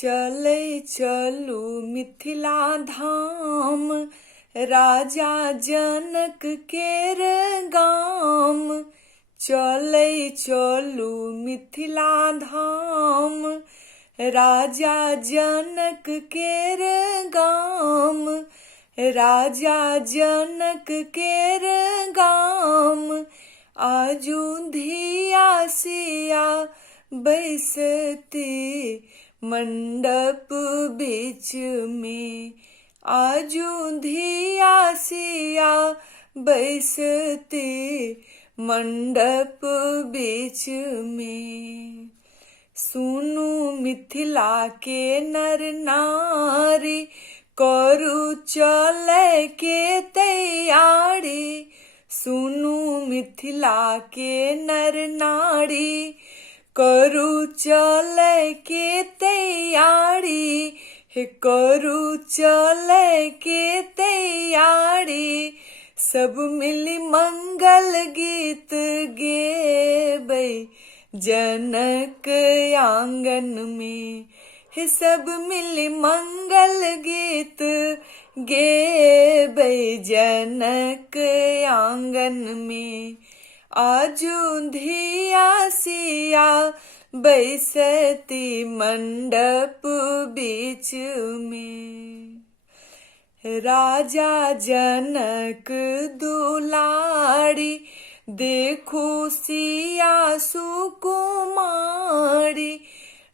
चलै चलू मिथिला धाम, राजा जनक केर गाम। चलै चलू मिथिला धाम, राजा जनक केर गाम। राजा जनक केर गाम। आजू धिया सिया बैसती मंडप बीच में। आजू धिया सिया बैसती मंडप बीच में। सुनु मिथिला के नर नारी, करू चले के तैयारी। सुनु मिथिला के नर नारी, करू चले के तैयारी। हे करू चले के तैयारी। सब मिली मंगल गीत गेबै जनक आंगन में। हे सब मिली मंगल गीत गेबै जनक आंगन में। आजू धिया सिया बैसती मंडप बीच में। राजा जनक दुलारी, देखो सिया सुकुमारी।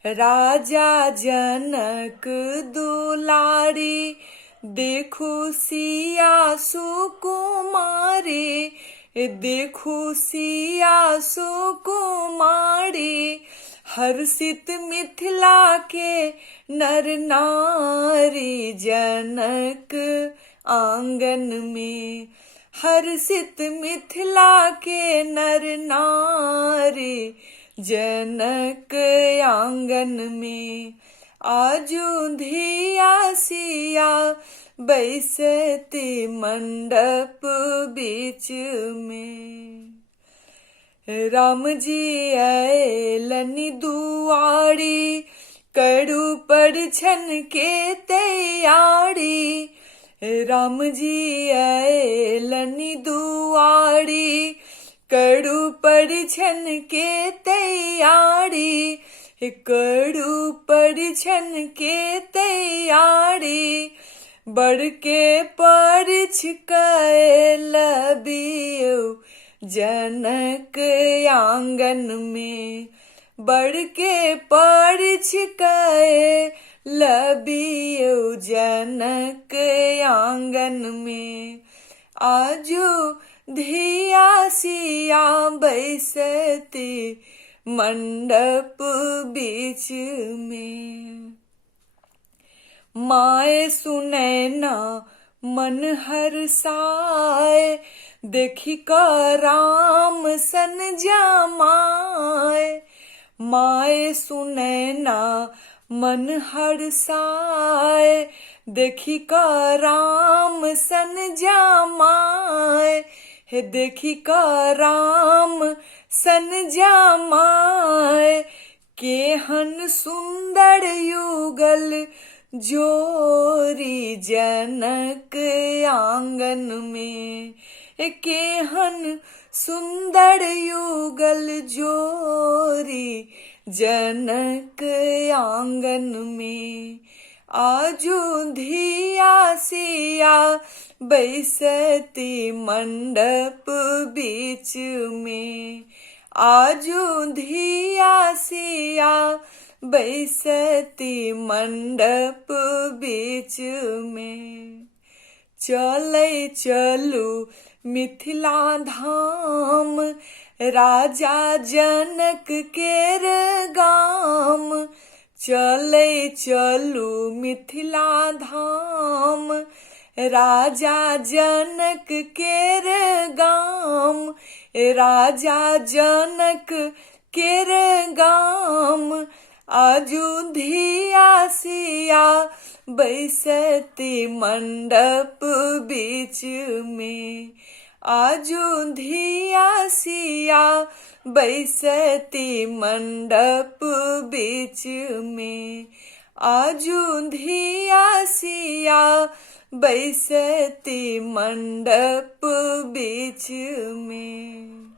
राजा जनक दुलारी, देखो सिया सुकुमारी। देखो सिया सुकुमारी। हर्षित मिथिला के नर नारी, जनक आंगन में। हर्षित मिथिला के नर नारी, जनक आंगन में। आजू धिया सिया बैसती मंडप बीच में। राम जी अयलनि दुआरी, करू परिछन के तैयारी। राम जी अयलनि दुआरी, करू परिछन के तैयारी। करू परिछन के तैयारी। बढ़ के परिछ लबियो जनक आंगन में। बढ़ के परिछ लबियो जनक आंगन में। आजू धिया सिया बैसती मंडप बीच में। माए सुनैना मन हर्षाए, देखी का राम सन जमाए। माए सुनैना मन हर्षाए, देखी का राम सन जमाए। हे देखी का राम सन जमाए। केहन सुंदर युगल जोरी जनक आंगन में। केहन सुंदर युगल जोरी जनक आंगन में। आजू धिया सिया बैसती मंडप बीच में। आजू धिया सिया बैसती मंडप बीच में। चलै चलू मिथिला धाम, राजा जनक केर गाम। चलै चलू मिथिला धाम, राजा जनक केर गाम। राजा जनक केर गाम। आजू धिया सिया बैसती मंडप बीच में। आजू धिया सिया बैसती मंडप बीच में। आजुधिया सिया बैसती मंडप बीच में।